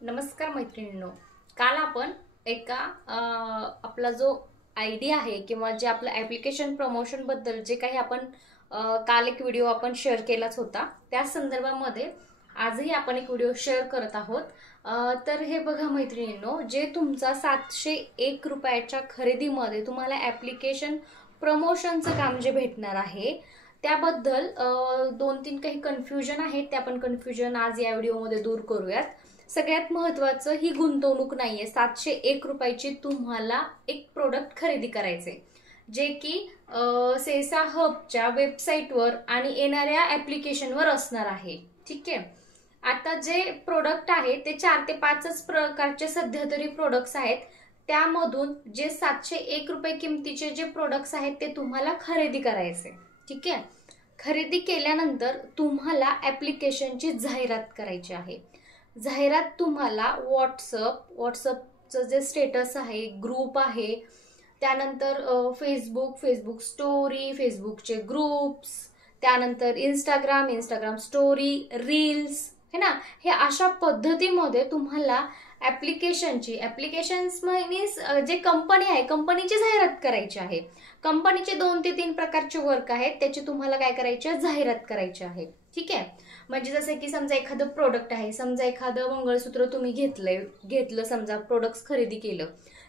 नमस्कार मैत्रिणींनो, काल आपण एका आपला जो आयडिया आहे किंवा जे आपलं ॲप्लिकेशन प्रमोशन बद्दल जे काही आपण काल एक व्हिडिओ आपण शेअर केलाच होता, त्या संदर्भामध्ये आजही आपण एक व्हिडिओ शेअर करत आहोत। तर हे बघा मैत्रिणींनो, जे तुमचा 701 रुपयाच्या खरेदीमध्ये तुम्हाला ॲप्लिकेशन प्रमोशनचं काम जे भेटणार आहे त्याबद्दल 2-3 काही कन्फ्युजन आहेत, ते आपण कन्फ्युजन आज या व्हिडिओमध्ये दूर करूयात। सगळ्यात महत्त्वाचं, ही गुंतवणूक नाहीये। 701 रुपयाची तुम्हाला एक प्रोडक्ट खरेदी करायचे, जे की सेसा हबच्या वेबसाईटवर आणि येणाऱ्या ॲप्लिकेशनवर असणार आहे। ठीक आहे, आता जे प्रोडक्ट आहे ते 4 ते 5च प्रकारचे सध्या तरी प्रोडक्ट्स आहेत। त्यामधून जे 701 रुपये किमतीचे जे प्रोडक्ट्स आहेत ते तुम्हाला खरेदी करायचे। ठीक आहे, खरेदी केल्यानंतर तुम्हाला ॲप्लिकेशनची जाहिरात करायची आहे। जाहिरात तुम्हाला व्हॉट्सअपचं जे स्टेटस आहे, ग्रुप आहे, त्यानंतर फेसबुक स्टोरी, फेसबुकचे ग्रुप्स, त्यानंतर इंस्टाग्राम स्टोरी, रील्स, है ना, हे अशा पद्धतीमध्ये तुम्हाला ॲप्लिकेशन्स मीन्स जे कंपनी आहे कंपनीची जाहिरात करायची आहे। कंपनीचे 2 ते 3 प्रकारचे वर्क आहेत, त्याची तुम्हाला काय करायची आहे, जाहिरात करायची आहे। ठीक आहे, म्हणजे जसं की समजा एखादं प्रोडक्ट आहे, समजा एखादं मंगळसूत्र तुम्ही घेतलं समजा प्रोडक्ट्स खरेदी केलं,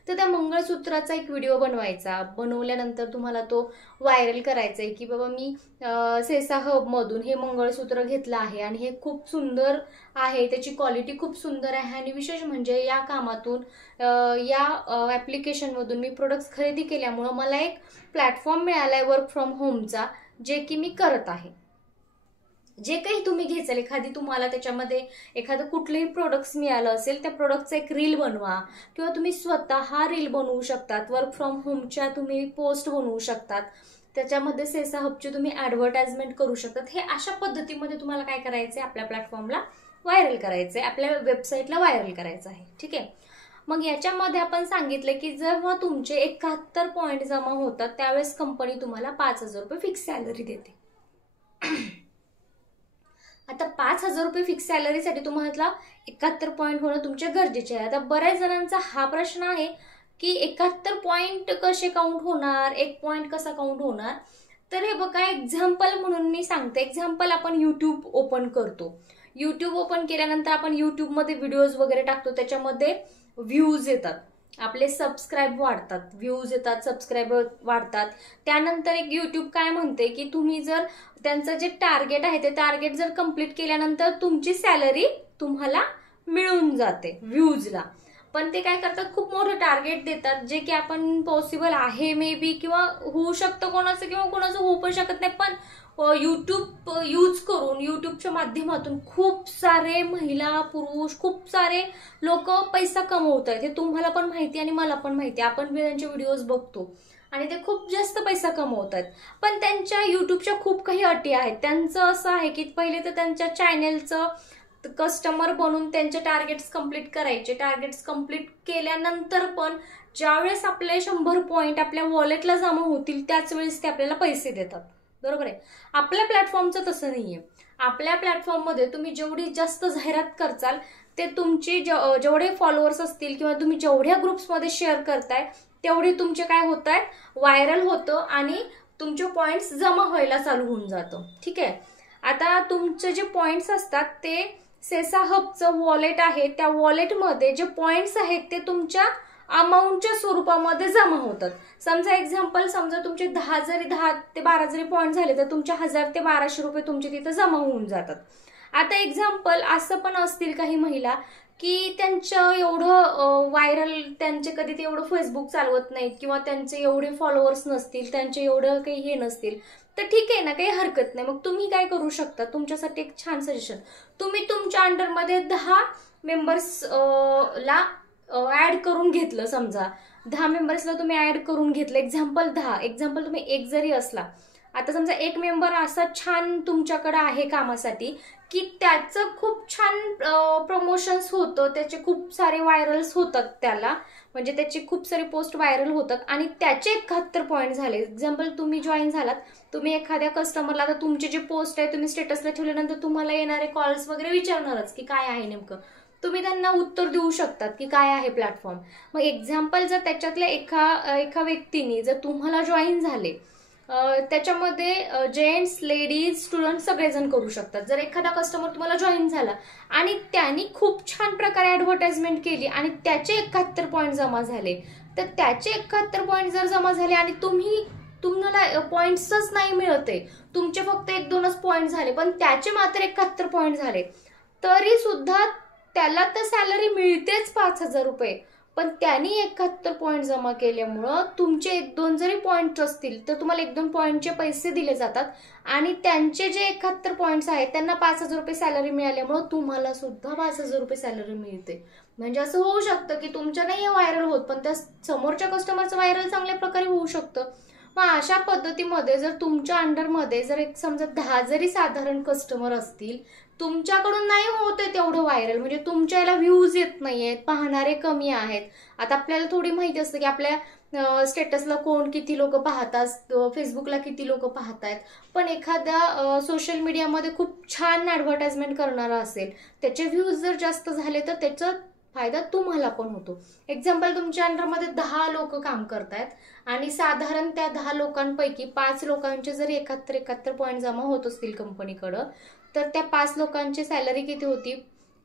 तर त्या मंगळसूत्राचा एक व्हिडिओ बनवायचा। बनवल्यानंतर तुम्हाला तो व्हायरल करायचा आहे की बाबा मी सेसा हब मधून हे मंगळसूत्र घेतलं आहे आणि हे खूप सुंदर आहे, त्याची क्वालिटी खूप सुंदर आहे आणि विशेष म्हणजे या कामातून या ॲप्लिकेशन मधून मी प्रोडक्ट्स खरेदी केल्यामुळे मला एक प्लॅटफॉर्म मिळालाय वर्क फ्रॉम होमचा, जे की मी करत आहे। जे काही तुम्ही घ्याल, एखादी तुम्हाला त्याच्यामध्ये एखादं कुठलंही प्रोडक्ट्स मिळालं असेल, त्या प्रोडक्टचा एक रील बनवा किंवा तुम्ही स्वतः रील बनवू शकतात। वर्क फ्रॉम होमच्या तुम्ही पोस्ट बनवू शकतात, त्याच्यामध्ये सेसा हबची तुम्ही ॲडव्हर्टाइजमेंट करू शकतात। हे अशा पद्धतीमध्ये तुम्हाला काय करायचं आहे, आपल्या प्लॅटफॉर्मला व्हायरल करायचं आहे, आपल्या वेबसाईटला व्हायरल करायचं आहे। ठीक आहे, मग याच्यामध्ये आपण सांगितलं की जेव्हा तुमचे 71 पॉईंट जमा होतात त्यावेळेस कंपनी तुम्हाला 5000 रुपये फिक्स सॅलरी देते। आता 5000 रुपये फिक्स सॅलरीसाठी तुम्हाला 71 पॉईंट होणं तुमचे गरजेचे आहे। आता बऱ्याच जणांचा हा प्रश्न आहे की 71 पॉईंट कसे काउंट होणार, 1 पॉईंट कसा काउंट होणार। तर हे बघा, एक्झाम्पल म्हणून मी सांगते। एक्झाम्पल, आपण यूट्यूब ओपन करतो, यूट्यूब ओपन केल्यानंतर आपण यूट्यूबमध्ये व्हिडिओज वगैरे टाकतो, त्याच्यामध्ये व्ह्यूज येतात, आपले सबस्क्राईब वाढतात, व्ह्यूज येतात, सबस्क्रायबर वाढतात। त्यानंतर एक यूट्यूब काय म्हणते की तुम्ही जर त्यांचं जे टार्गेट आहे ते टार्गेट जर कंप्लीट केल्यानंतर तुमची सॅलरी तुम्हाला मिळून जाते व्ह्यूजला। पण ते काय करतात, खूप मोठं टार्गेट देतात, जे की आपण पॉसिबल आहे मे बी, किंवा होऊ शकतं कोणाचं किंवा कोणाचं होऊ पण शकत नाही। पण यूट्यूब यूज करून, यूट्यूबच्या माध्यमातून खूप सारे महिला पुरुष, खूप सारे लोक पैसा कमवत आहेत, हे तुम्हाला पण माहिती आणि मला पण माहिती। आपण त्यांचे व्हिडिओज बघतो आणि ते खूप जास्त पैसा कमवत आहेत। पण त्यांच्या यूट्यूबच्या खूप काही अटी आहेत। त्यांचं असं आहे की पहिले तर त्यांच्या चॅनेलचं कस्टमर बनून त्यांचे टार्गेट्स कंप्लीट करायचे। टार्गेट्स कंप्लीट केल्यानंतर पण ज्यावेळेस आपले 100 पॉईंट आपल्या वॉलेटला जमा होतील त्याच वेळेस ते आपल्याला पैसे देतात, बरोबर आहे। आपल्या प्लॅटफॉर्मचं तसं नाहीये। आपल्या प्लॅटफॉर्ममध्ये तुम्ही जेवढी जास्त जाहिरात करचाल, ते तुमची जेवढे फॉलोअर्स असतील किंवा तुम्ही जेवढ्या ग्रुप्समध्ये शेअर करताय तेवढे तुमचे काय होत आहेत, व्हायरल होतं आणि तुमचे पॉइंट्स जमा व्हायला चालू होऊन जातं। ठीक आहे, आता तुमचे जे पॉइंट्स असतात ते सेसा हबचं वॉलेट आहे, त्या वॉलेटमध्ये जे पॉइंट्स आहेत ते तुमच्या अमाऊंटच्या स्वरूपामध्ये जमा होतात। समजा एक्झाम्पल, समजा तुमचे 10 ते 12 जरी पॉईंट झाले तर तुमचे 1000 ते 1200 रुपये तुमचे तिथे जमा होऊन जातात। आता एक्झाम्पल, असं पण असतील काही महिला की त्यांचं एवढं व्हायरल, त्यांचे कधी ते एवढं फेसबुक चालवत नाहीत किंवा त्यांचे एवढे फॉलोअर्स नसतील, त्यांचे एवढं काही हे नसतील, तर ठीक आहे ना, काही हरकत नाही। मग तुम्ही काय करू शकता, तुमच्यासाठी एक छान सजेशन, तुम्ही तुमच्या अंडरमध्ये 10 मेंबर्स ला ऍड करून घेतलं। समजा 10 मेंबर्सला तुम्ही ऍड करून घेतलं, एक्झाम्पल 10, एक्झाम्पल तुम्ही एक जरी असला, आता समजा एक मेंबर असा छान तुमच्याकडे आहे कामासाठी की त्याचं खूप छान प्रमोशन्स होतं, त्याचे खूप सारे व्हायरल्स होतात, त्याला म्हणजे त्याचे खूप सारे पोस्ट व्हायरल होतात आणि त्याचे 71 पॉईंट झाले। एक्झाम्पल, तुम्ही जॉईन झालात, तुम्ही एखाद्या कस्टमरला, आता तुमचे जे पोस्ट आहे तुम्ही स्टेटसला ठेवल्यानंतर तुम्हाला येणारे कॉल्स वगैरे विचारणारच की काय आहे नेमकं, तुम्ही त्यांना उत्तर देऊ शकतात की काय आहे प्लॅटफॉर्म. मग एक्झाम्पल जर त्याच्यातल्या एका व्यक्तीने जर तुम्हाला जॉईन झाले, त्याच्यामध्ये जेंट्स, लेडीज, स्टुडंट सगळेजण करू शकतात. जर एखादा कस्टमर तुम्हाला जॉईन झाला आणि त्यांनी खूप छान प्रकारे ऍडव्हर्टाइजमेंट केली आणि त्याचे 71 पॉईंट जमा झाले, तर त्याचे 71 पॉईंट जर जमा झाले आणि तुम्हाला पॉईंट्सच नाही मिळते, तुमचे फक्त 1-2च पॉईंट झाले पण त्याचे मात्र 71 पॉईंट झाले, तरी सुद्धा त्याला तर सॅलरी मिळतेच 5,000 रुपये. पण त्यांनी 71 पॉईंट जमा केल्यामुळं तुमचे 1-2 जरी पॉईंट असतील तर तुम्हाला 1-2 पॉईंटचे पैसे दिले जातात आणि त्यांचे जे 71 पॉईंट्स आहेत त्यांना 5,000 रुपये सॅलरी मिळाल्यामुळं तुम्हाला सुद्धा 5,000 रुपये सॅलरी मिळते. म्हणजे असं होऊ शकतं की तुमच्या नाही व्हायरल होत पण त्या समोरच्या कस्टमरचं व्हायरल चांगल्या प्रकारे होऊ शकतं. मग अशा पद्धतीमध्ये जर तुमच्या अंडरमध्ये जर एक समजा 10 जरी साधारण कस्टमर असतील, तुमच्याकडून नाही होते तेवढं व्हायरल, म्हणजे तुमच्या याला व्ह्यूज येत नाहीयेत, पाहणारे कमी आहेत. आता आपल्याला थोडी माहिती असते की आपल्या स्टेटसला कोण किती लोक पाहतात, फेसबुकला किती लोक पाहतायत. पण एखाद्या सोशल मीडियामध्ये खूप छान ऍडव्हर्टाइजमेंट करणारा असेल, त्याचे व्ह्यूज जर जास्त झाले तर त्याचा फायदा तुम्हाला पण होतो. एक्झाम्पल, तुमच्या अंडरमध्ये 10 लोक काम करतायत आणि साधारण त्या 10 लोकांपैकी 5 लोकांचे जरी 71 पॉईंट जमा होत असतील कंपनीकडं, तर त्या 5 लोकांची सॅलरी किती होती?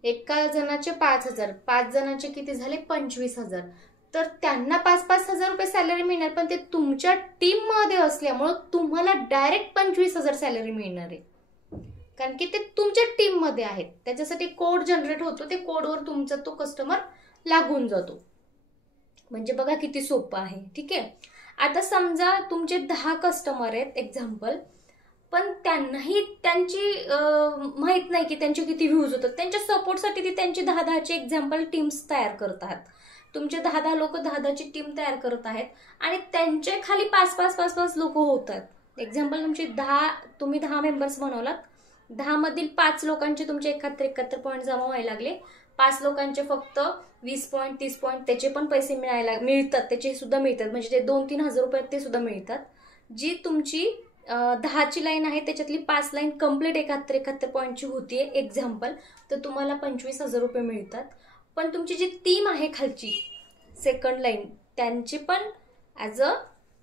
एका जणाचे 5,000, 5 जणांचे किती झाले? 25,000. तर त्यांना 5,000 रुपये सॅलरी मिळणार, पण ते तुमच्या टीम मध्ये असल्यामुळे तुम्हाला डायरेक्ट 25,000 सॅलरी मिळणार आहे, कारण की ते तुमच्या टीम मध्ये आहेत. त्याच्यासाठी कोड जनरेट होतो, ते कोडवर तुमचा तो कस्टमर लागून जातो. म्हणजे बघा किती सोपं आहे. ठीक आहे. आता समजा तुमचे 10 कस्टमर आहेत एक्झाम्पल, पण त्यांनाही त्यांची माहित नाही की त्यांचे किती व्ह्यूज होतात. त्यांच्या सपोर्टसाठी ते त्यांची 10-10ची एक्झाम्पल टीम्स तयार करतात. तुमचे 10-10 लोक 10-10ची टीम तयार करत आहेत आणि त्यांचे खाली 5-5 लोक होतात. एक्झाम्पल, तुम्ही 10 मेंबर्स बनवलात, 10 मधील 5 लोकांचे तुमचे 71 पॉईंट जमा व्हायला लागले, 5 लोकांचे फक्त 20 पॉईंट 30 पॉईंट त्याचे पण पैसे मिळतात, त्याचे सुद्धा मिळतात. म्हणजे ते 2-3 हजार रुपये ते सुद्धा मिळतात. जी तुमची 10ची लाईन आहे त्याच्यातली 5 लाईन कम्प्लीट 71 पॉईंटची होतीये एक्झाम्पल, तर तुम्हाला 25,000 रुपये मिळतात. पण तुमची जी टीम आहे खालची सेकंड लाईन, त्यांची पण ॲज अ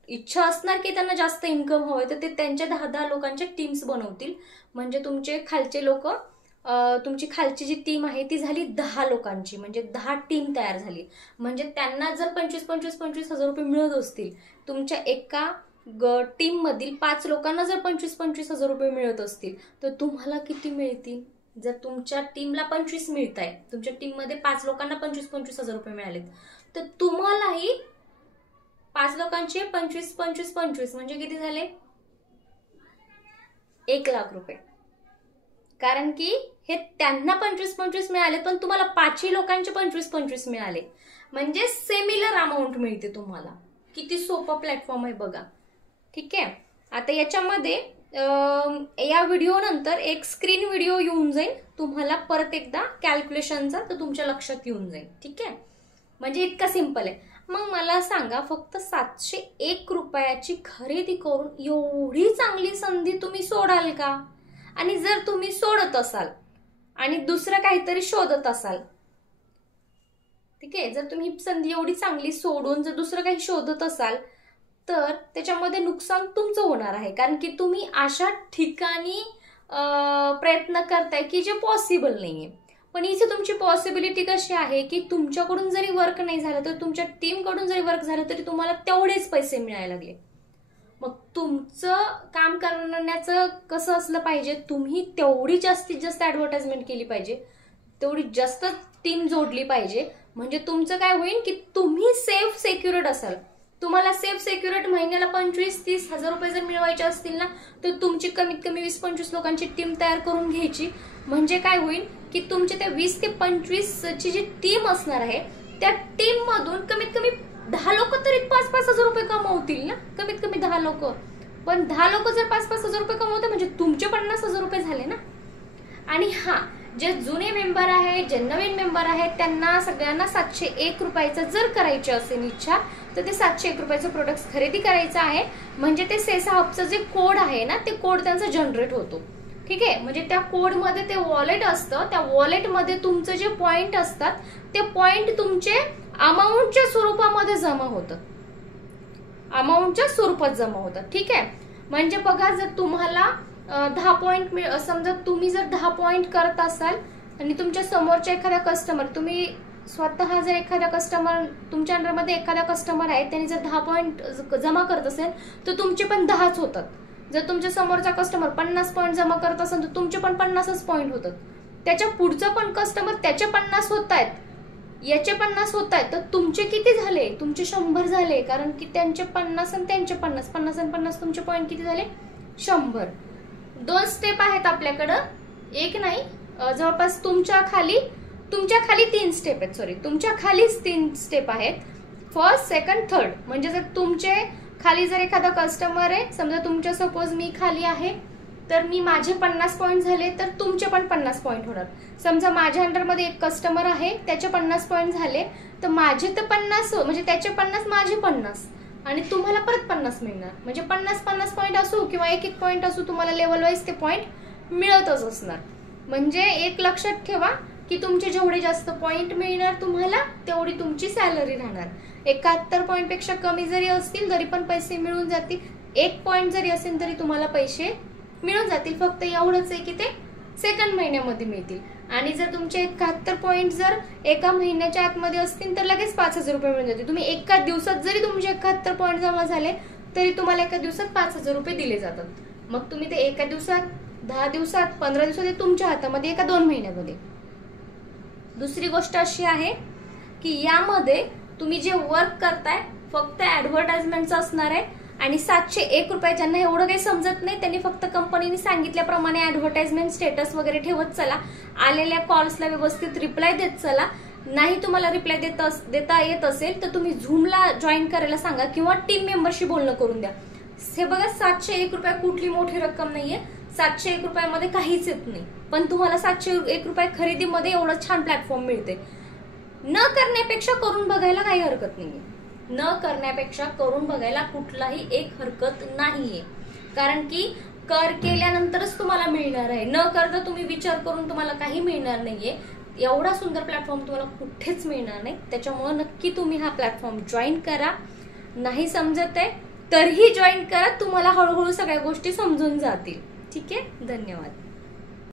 इच्छा असणार की त्यांना जास्त इन्कम हवंय, तर ते त्यांच्या 10-10 लोकांच्या टीम्स बनवतील. म्हणजे तुमचे खालचे लोक, तुमची खालची जी टीम आहे ती झाली 10 लोकांची, म्हणजे 10 टीम तयार झाली. म्हणजे त्यांना जर 25,000 रुपये मिळत असतील, तुमच्या एका टीम मधील 5 लोकांना जर 25,000 रुपये मिळत असतील, तर तुम्हाला किती मिळतील? जर तुमच्या टीमला 25 मिळत आहे, तुमच्या टीम मध्ये 5 लोकांना 25,000 रुपये मिळालेत, तर तुम्हालाही 5 लोकांचे 25 म्हणजे किती झाले? 1,00,000 रुपये. कारण की हे त्यांना 25 मिळाले, पण तुम्हाला 5 लोकांचे 25 मिळाले, म्हणजे सिमिलर अमाऊंट मिळते तुम्हाला. किती सोपा प्लॅटफॉर्म आहे बघा. ठीक आहे. आता याच्यामध्ये या व्हिडिओ नंतर एक स्क्रीन व्हिडिओ येऊन जाईल तुम्हाला परत एकदा कॅल्क्युलेशनचा, तर तुमच्या लक्षात येऊन जाईल. ठीक आहे. म्हणजे इतका सिंपल आहे. मग मला सांगा, फक्त 701 रुपयाची खरेदी करून एवढी चांगली संधी तुम्ही सोडाल का? आणि जर तुम्ही सोडत असाल आणि दुसरं काहीतरी शोधत असाल, ठीक आहे, जर तुम्ही संधी एवढी चांगली सोडून जर दुसरं काही शोधत असाल, तर त्याच्यामध्ये नुकसान तुमचं होणार आहे. कारण की तुम्ही अशा ठिकाणी प्रयत्न करताय की जे पॉसिबल नाहीये. पण इथे तुमची पॉसिबिलिटी कशी आहे की तुमच्याकडून जरी वर्क नाही झालं तर तुमच्या टीम कडून जरी वर्क झालं तरी तुम्हाला तेवढेच पैसे मिळायला लागले. मग तुमचं काम करण्याचं कसं असलं पाहिजे? तुम्ही तेवढी जास्तीत जास्त ऍडव्हर्टाइजमेंट केली पाहिजे, तेवढी जास्त टीम जोडली पाहिजे. म्हणजे तुमचं काय होईल की तुम्ही सेफ सेक्युर्ड असाल. तुम्हाला सेफ सेक्युरेट महिन्याला 25-30 हजार रुपये जर मिळवायचे असतील ना, तर तुमची कमीत कमी 20-25 लोकांची टीम तयार करून घ्यायची. म्हणजे काय होईल की तुमच्या त्या 20 ते 25 ची जी टीम असणार आहे, त्या टीम मधून कमीत कमी 10 लोक तरी 5-5 हजार रुपये कमवतील ना, कमीत कमी 10 लोक. पण 10 लोक जर 5-5 हजार रुपये कमवते म्हणजे तुमचे 50,000 रुपये झाले ना. आणि हा, जे जुने मेंबर आहेत, जे नवीन मेंबर आहेत, त्यांना सगळ्यांना 701 रुपयाचं जर करायची असेल इच्छा, तर ते 701 रुपयाचं प्रोडक्ट खरेदी करायचं आहे. म्हणजे ते सेसा हबचं जे कोड आहे ना, ते कोड त्यांचा जनरेट होतो. ठीक आहे, म्हणजे त्या कोडमध्ये ते वॉलेट असतं, त्या वॉलेटमध्ये तुमचे जे पॉइंट असतात ते पॉइंट तुमचे अमाऊंटच्या स्वरूपामध्ये जमा होतात, अमाऊंटच्या स्वरूपात जमा होतात. ठीक आहे, म्हणजे बघा जर तुम्हाला 10 पॉइंट समजा तुम्ही जर 10 पॉइंट करत असाल आणि तुमच्या समोरच्या एखाद्या कस्टमर, तुम्ही स्वतः जर एखादा कस्टमर तुमच्या अंडरमध्ये एखादा कस्टमर आहे त्यांनी जर 10 पॉइंट जमा करत असेल तर तुमचे पण 10च होतात. जर तुमच्या समोरचा कस्टमर 50 पॉइंट जमा करत असेल तर तुमचे पण 50च पॉइंट होतात. त्याच्या पुढचा पण कस्टमर त्याचे 50 होत आहेत, याचे 50 होत आहेत, तर तुमचे किती झाले? तुमचे 100 झाले, कारण की त्यांचे 50 आणि त्यांचे 50, 50 आणि 50 तुमचे पॉइंट किती झाले? 100. 2 स्टेप आहेत आपल्याकडं, एक नाही, जवळपास तुमच्या खाली 3 स्टेप आहेत. सॉरी, तुमच्या खालीच 3 स्टेप आहेत, फर्स्ट, सेकंड, थर्ड. म्हणजे जर तुमचे खाली जर एखादा कस्टमर आहे, समजा तुमच्या सपोज मी खाली आहे तर माझे 50 पॉइंट झाले तर तुमचे पण 50 पॉइंट होणार. समजा माझ्या अंडरमध्ये एक कस्टमर आहे, त्याचे 50 पॉइंट झाले तर माझे तर 50, म्हणजे त्याचे 50 माझे 50 आणि तुम्हाला परत 50 मिळणार. म्हणजे 50 पॉइंट असू किंवा एक पॉइंट असू, तुम्हाला लेवल वाईज ते पॉइंट मिळतच असणार. म्हणजे एक लक्षात ठेवा की तुमचे जेवढे जास्त पॉइंट मिळणार तुम्हाला तेवढी तुमची सॅलरी राहणार. 71 पॉइंट पेक्षा कमी जरी असतील तरी पण पैसे मिळून जातील, 1 पॉइंट जरी असेल तरी तुम्हाला पैसे मिळून जातील. फक्त एवढंच आहे की ते सेकंड महिन्यामध्ये मिळतील. आणि जर तुमचे 71 पॉइंट जर एका महिन्याच्या आतमध्ये असतील तर लगेच 5,000 रुपये मिळून जातील. तुम्ही एका दिवसात जरी तुमचे 71 पॉइंट जमा झाले तरी तुम्हाला एका दिवसात 5,000 रुपये दिले जातात. मग तुम्ही ते एका दिवसात, 10 दिवसात, 15 दिवसात, ते तुमच्या हातामध्ये, एका 2 महिन्यामध्ये. दुसरी गोष्ट अशी आहे की यामध्ये तुम्ही जे वर्क करताय फक्त ऍडव्हर्टाइजमेंटचं असणार आहे आणि 701 रुपये. ज्यांना एवढं काही समजत नाही त्यांनी फक्त कंपनीने सांगितल्याप्रमाणे ऍडव्हर्टाइजमेंट स्टेटस वगैरे ठेवत चला, आलेल्या कॉल्सला व्यवस्थित रिप्लाय देत चला. नाही तुम्हाला रिप्लाय देता येत असेल तर तुम्ही झूमला जॉईन करायला सांगा किंवा टीम मेंबरशी बोलणं करून द्या. हे बघा, 701 रुपये कुठली मोठी रक्कम नाहीये, 701 रुपयामध्ये काहीच येत नाही, पण तुम्हाला 701 रुपये खरेदीमध्ये एवढं छान प्लॅटफॉर्म मिळते. न करण्यापेक्षा करून बघायला काही हरकत नाहीये, न करण्यापेक्षा करून बघायला कुठलाही एक हरकत नाहीये. कारण की केल्यानंतरच तुम्हाला मिळणार आहे, न करता तुम्ही विचार करून तुम्हाला काही मिळणार नाहीये. एवढा सुंदर प्लॅटफॉर्म तुम्हाला कुठेच मिळणार नाही. त्याच्यामुळे नक्की तुम्ही हा प्लॅटफॉर्म जॉईन करा. नाही समजत आहे तरीही जॉईन करा, तुम्हाला हळूहळू सगळ्या गोष्टी समजून जातील. ठीक आहे, धन्यवाद.